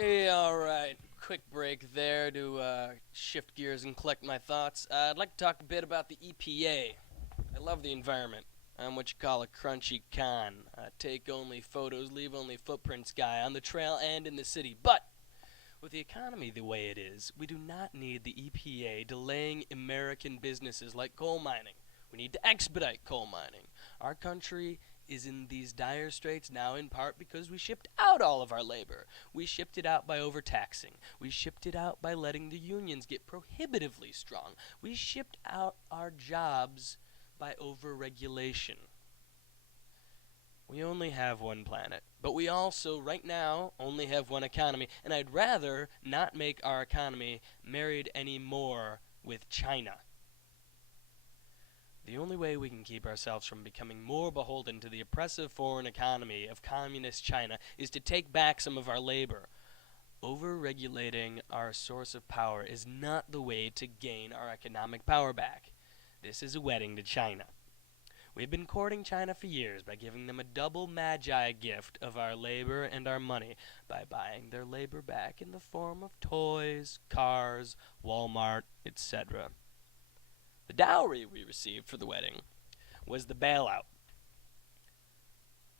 Hey, alright. Quick break there to shift gears and collect my thoughts. I'd like to talk a bit about the EPA. I love the environment. I'm what you call a crunchy con. Take only photos, leave only footprints guy on the trail and in the city. But with the economy the way it is, we do not need the EPA delaying American businesses like coal mining. We need to expedite coal mining. Our country is in these dire straits now in part because we shipped out all of our labor. We shipped it out by overtaxing. We shipped it out by letting the unions get prohibitively strong. We shipped out our jobs by overregulation. We only have one planet, but we also, right now, only have one economy, and I'd rather not make our economy married anymore with China. The only way we can keep ourselves from becoming more beholden to the oppressive foreign economy of communist China is to take back some of our labor. Over-regulating our source of power is not the way to gain our economic power back. This is a wedding to China. We've been courting China for years by giving them a double magi gift of our labor and our money by buying their labor back in the form of toys, cars, Walmart, etc. The dowry we received for the wedding was the bailout.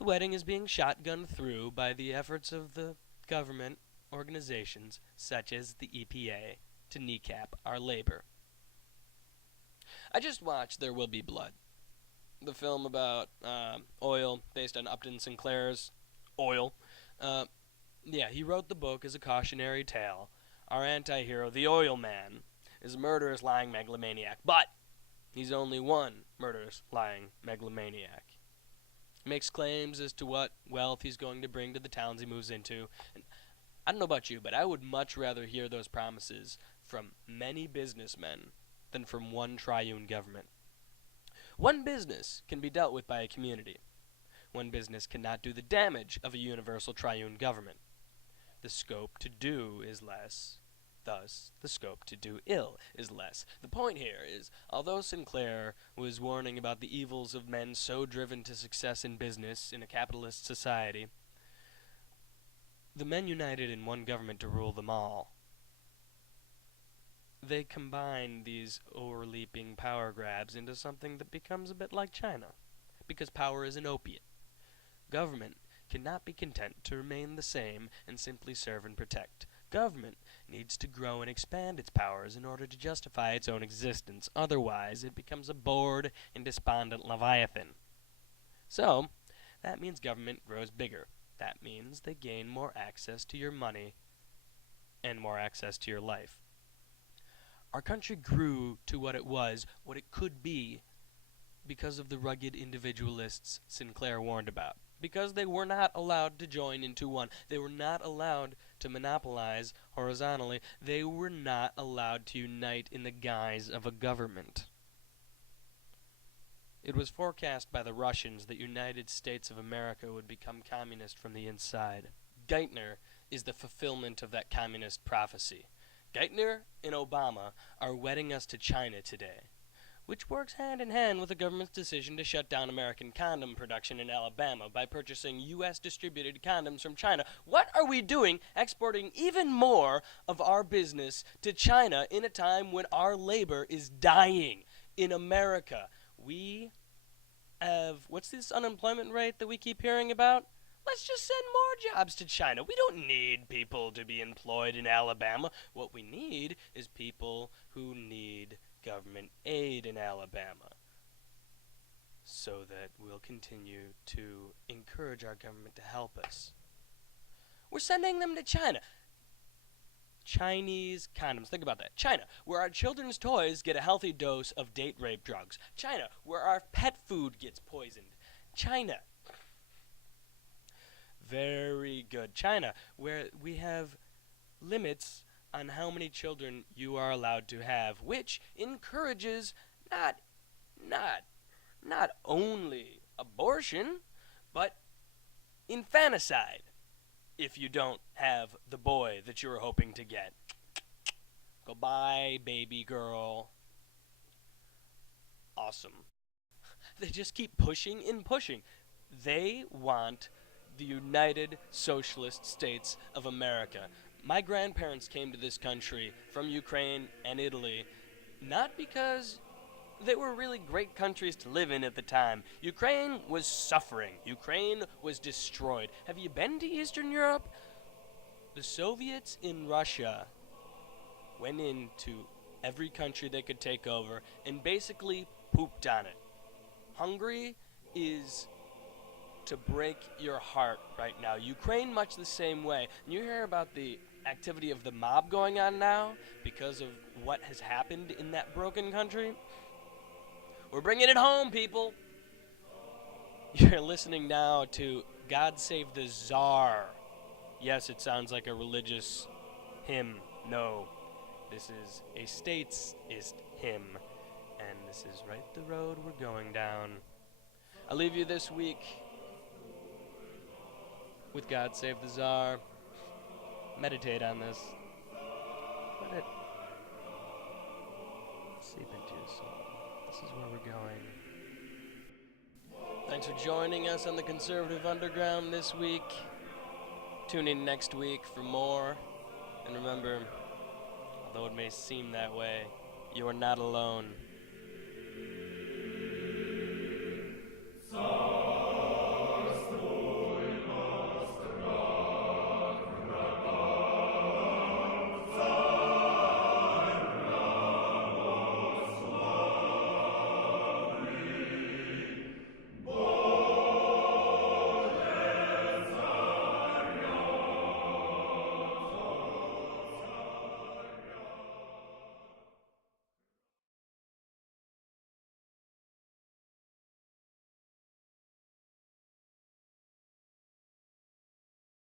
The wedding is being shotgunned through by the efforts of the government organizations such as the EPA to kneecap our labor. I just watched There Will Be Blood, the film about oil based on Upton Sinclair's Oil. He wrote the book as a cautionary tale. Our anti-hero, the oil man, is a murderous, lying megalomaniac, but he's only one murderous, lying megalomaniac. He makes claims as to what wealth he's going to bring to the towns he moves into. And I don't know about you, but I would much rather hear those promises from many businessmen than from one triune government. One business can be dealt with by a community. One business cannot do the damage of a universal triune government. The scope to do is less. Thus, the scope to do ill is less. The point here is, although Sinclair was warning about the evils of men so driven to success in business in a capitalist society, the men united in one government to rule them all. They combine these overleaping power grabs into something that becomes a bit like China, because power is an opiate. Government cannot be content to remain the same and simply serve and protect. Government needs to grow and expand its powers in order to justify its own existence. Otherwise, it becomes a bored and despondent leviathan. So, that means government grows bigger. That means they gain more access to your money and more access to your life. Our country grew to what it was, what it could be, because of the rugged individualists Sinclair warned about. Because they were not allowed to join into one. They were not allowed to monopolize horizontally. They were not allowed to unite in the guise of a government. It was forecast by the Russians that United States of America would become communist from the inside. Geithner is the fulfillment of that communist prophecy. Geithner and Obama are wedding us to China today, which works hand in hand with the government's decision to shut down American condom production in Alabama by purchasing U.S.-distributed condoms from China. What are we doing exporting even more of our business to China in a time when our labor is dying in America? We have, what's this unemployment rate that we keep hearing about? Let's just send more jobs to China. We don't need people to be employed in Alabama. What we need is people who need government aid in Alabama, so that we'll continue to encourage our government to help us. We're sending them to China. Chinese condoms. Think about that. China, where our children's toys get a healthy dose of date rape drugs. China, where our pet food gets poisoned. China. Very good. China, where we have limits on how many children you are allowed to have, which encourages not only abortion, but infanticide if you don't have the boy that you were hoping to get. Goodbye, baby girl. Awesome. They just keep pushing and pushing. They want the United Socialist States of America. My grandparents came to this country from Ukraine and Italy not because they were really great countries to live in at the time. Ukraine was suffering. Ukraine was destroyed. Have you been to Eastern Europe? The Soviets in Russia went into every country they could take over and basically pooped on it. Hungary is to break your heart right now. Ukraine, much the same way. And you hear about the activity of the mob going on now because of what has happened in that broken country. We're bringing it home, people. You're listening now to God Save the Tsar. Yes, it sounds like a religious hymn. No, this is a statesist hymn. And this is right the road we're going down. I'll leave you this week with God Save the Tsar. Meditate on this. Let it seep into your soul. This is where we're going. Thanks for joining us on the Conservative Underground this week. Tune in next week for more. And remember, although it may seem that way, you are not alone. So